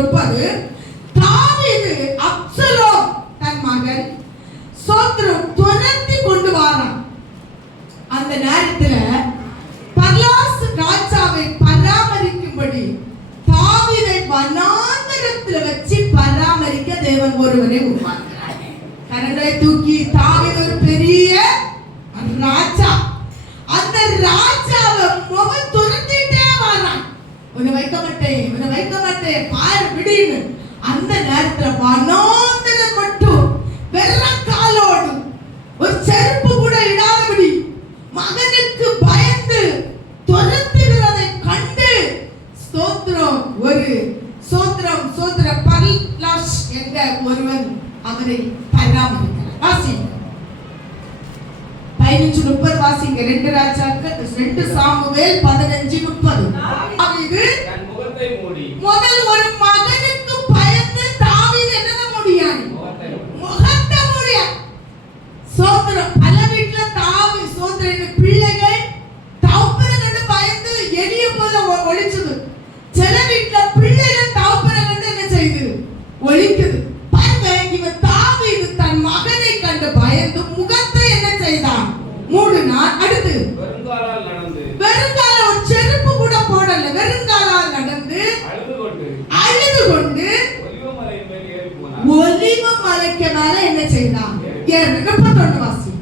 30 தாவீது அப்சலோம் தன் மகன் சோத்ரம் துரத்தி கொண்டு வரான். அந்த நேரத்துல பர்லாஸ் ராஜாவை பராமரிக்கும்படி தாவீதை வனாந்தரத்துல வச்சு பராமரிக்க தேவன் ஒருவரை உருவாக்குறார். கரங்களை தூக்கி தாவீது ஒரு பெரிய ராஜா. அந்த ராஜாவை முகம் துரத்திட்டே வரான். உன்னை வைக்க மாட்டேன் பாரு விடுன்னு. அந்த நேரத்துல வனாந்தரம் மட்டும் வெறும் காலோடு ஒரு செருப்பு கூட இடாதபடி மகனுக்கு பயந்து துரத்துகிறதை கண்டு ஸ்தோத்திரம் பர்லாஸ் என்ற ஒருவன் அவரை பராமரிக்கிறார். வாசிங்க 15:30 வாசிங்க. 2 ராஜாக்கள் 2 சாமுவேல் 15:30. தாவீது தன் முகத்தை மூடி முதல் ஒரு மகனுக்கு பயந்து தாவீது என்ன முடியாது முகத்தை மூடிய சோதரம். பல வீட்டுல தாவி சோதரின் பிள்ளைகள் தகப்பனை கண்டு பயந்து எளிய போல ஒளிச்சது. சில வீட்டுல பிள்ளைகள் தகப்பனை கண்டு என்ன செய்யுது ஒளிக்குது. பாருங்க, இவன் தாவீது தன் மகனை கண்டு பயந்து முகத்தை என்ன செய்தான் மூடினான். அடுத்து வெறுங்கால ஒரு செருப்பு கூட போடல, வெறுங்காலால் நடந்து அழுது கொண்டு ஒலிவ மலைக்கு மேல என்ன செய்தான் 31 வாசி.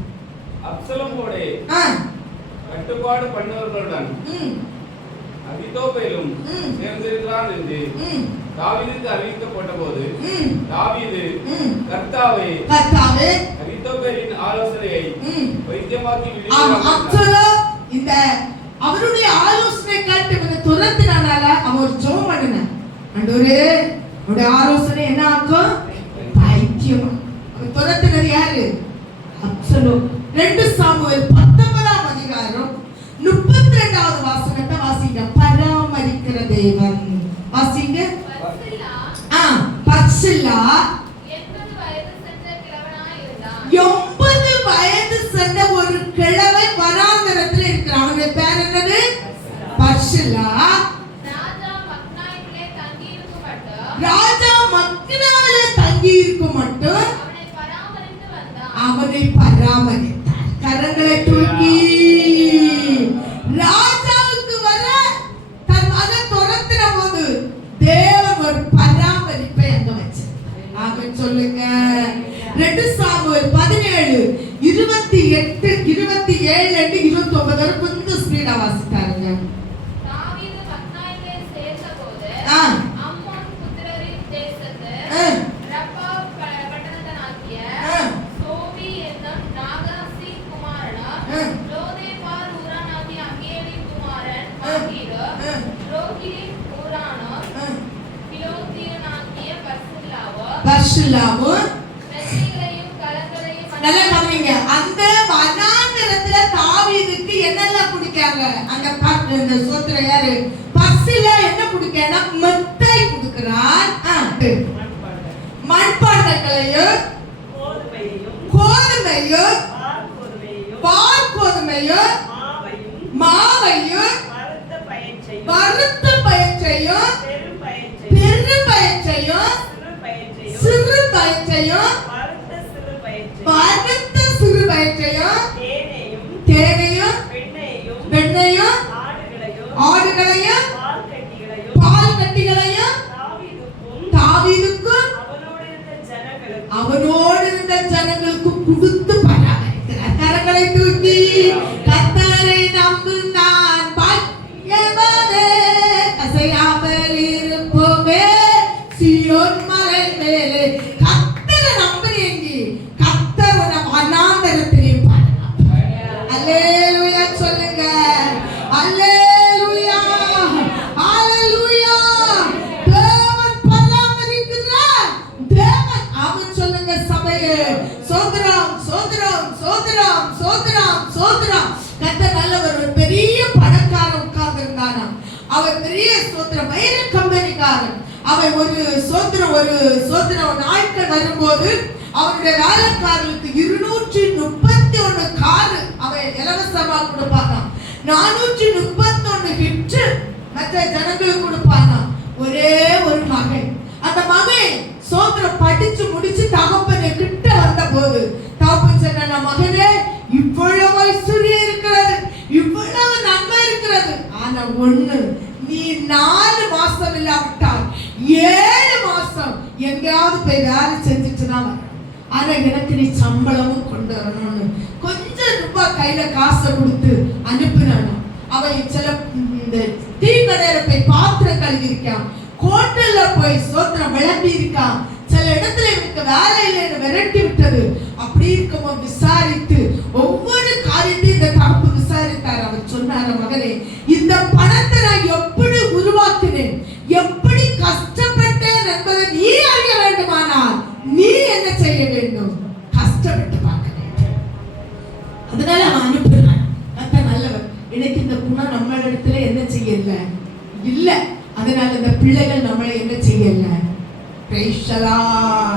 அப்சலோமோடே கட்டுப்பாடு பண்ணவர்களுடன் அகித்தோப்பேலும் சேர்ந்திருக்கிறான் என்று தாவீதுக்கு அறிவிக்கப்பட்ட போது தாவீது கர்த்தாவே அகித்தோப்பேலின் ஆலோசனையை வைத்தியமாக்கி அப்சலோம் இந்த அவருடைய ஆலோசனை கேட்டு இவனை துரத்தினால அவர் ஜெபம் பண்ணினான். ஆண்டவரே உடைய ஆலோசனை என்ன ஆக்கும் பைத்தியம். அவன் துரத்தினது யாரு அப்சலோம். 2 சாமுவேல் 19ஆம் அதிகாரம் 32வது வசனத்தை வாசிங்க. பராமரிக்கிற தேவன் வாசிங்க. பர்சில்லா 80 வயது சென்ற ஒரு கிழவை வனாந்தரத்தில் இருக்கிறான். அவனுடைய பேர் என்னது பர்சில்லா. ராஜா மக்னாவிலே தங்கி இருக்கும் மட்டும் அவனை பராமரித்தார். கரங்களை தூக்கி ராஜாவுக்கு வர தன் மகன் துரத்தின போது தேவன் ஒரு பராமரிப்பை அங்க வச்சார். ஆமென் சொல்லுங்க. 2 சாமுவேல் 17 28 27 29 கொஞ்சம் ஸ்பீடா வாசித்தாருங்க. தாவீது மக்னாயிலே சேர்ந்தபோது அம்மோன் புத்திரரின் தேசத்து ரப்பா பட்டணத்தானாகிய சோபி என்னும் நாகாசி குமாரன் லோதேபார் ஊரானாகிய அங்கேலின் குமாரன் மகீர் ரோகிலின் ஊரானார் பிலோத்தியனாகிய பர்சில்லாவோ நல்லா கவனிங்க. அந்த வனாந்தரத்துல தாவீதுக்கு என்னெல்லாம் குடிக்காங்க அந்த சோத்திர யாரு பர்சில்லா என்ன குடிக்கனா மெத்தை குடுக்குறான். மண்பாண்டங்களையும் கோதுமையும் கோதுமையும் மாவையும் வறுத்த பயிற்சையும் பெரு பயிற்சையும் சிறு பயிற்சையும் வறுத்த சிறு பயிற்சையும் தேனையும் வெண்ணையும் ஆடுகளையும் பால் கட்டிகளையும் தாவீதுக்கும் அவனோடு இருந்த ஜனங்களுக்கு கொடுத்து பராமரிக்கிறார். கரங்களை தூக்கி கர்த்தரை நம்பும் நான் பாக்கியவானே, அசையாமல் இருப்போமே சீயோன் மலை மேலே. கர்த்தரை நம்புறீங்க, கர்த்தர் உன்னை வனாந்தரத்திலே பாதுகாப்பார். அல்லேலூயா சொல்லுங்க. அல்லேலூயா அல்லேலூயா. தேவன் பராமரிக்கிறார். தேவன் அவன் சொல்லுங்க சபையே சோதரம் சோதரம் சோதரம் சோதரம் சோதரம். கர்த்தர் நல்லவர். ஒரு பெரிய பணக்காரன் உட்கார்ந்து இருந்தானா. அவர் பெரிய சோதரம் வைர கம்பெனிக்காரன். அவன் ஒரு சோதரம் நாட்கள் வரும்போது அவனுடைய வேலைக்காரர்களுக்கு 231 காரு அவன் இலவசமா கொடுப்பாங்க. 431 ஹிட் மற்ற ஜனங்களுக்கு கொடுப்பாங்க. ஒரே ஒரு மகன் ஆமென். சோத்திரம். படிச்சு முடிச்சு தகப்பனை கிட்ட வந்த போது தகப்பன் சொன்ன, மகனே இவ்வளவு ஐஸ்வர்யம் இருக்கிறது, இவ்வளவு நன்மை இருக்கிறது, ஆனா ஒண்ணு, நீ 4 மாசம் இல்லாவிட்டால் 7 மாசம் எங்கேயாவது போய் வேலை செஞ்சுட்டு தான் வர. ஆனா எனக்கு நீ சம்பளமும் கொண்டு வரணும்னு கொஞ்சம் ரூபாய் கையில காசை கொடுத்து அனுப்பினானோ. அவ சில இந்த டீ கடையில போய் பாத்திரம் கழுவி இருக்கான், ஹோட்டல்ல போய் சோத்திரம் விளம்பி இருக்கான், சில இடத்துல இவனுக்கு வேலை இல்லைன்னு விரட்டி விட்டது. அப்படி இருக்கும்போது விசாரித்து ஒவ்வொரு காரியத்தையும் இந்த தகப்பு விசாரித்தார். அவர் சொன்னார், மகனே இந்த பணத்தை நான் எப்படி உருவாக்கினேன், எப்படி கஷ்டப்பட்டேன் என்பதை நீ அறிய வேண்டுமானால் நீ என்ன செய்ய வேண்டும், கஷ்டப்பட்டு பார்க்க வேண்டும். அதனால அவன் அனுப்புறான். கத்த நல்லவர். எனக்கு இந்த குணம் நம்ம இடத்துல என்ன செய்யல இல்ல, அதனால இந்த பிள்ளைகள் நம்மளை என்ன செய்யல. Praise the Lord.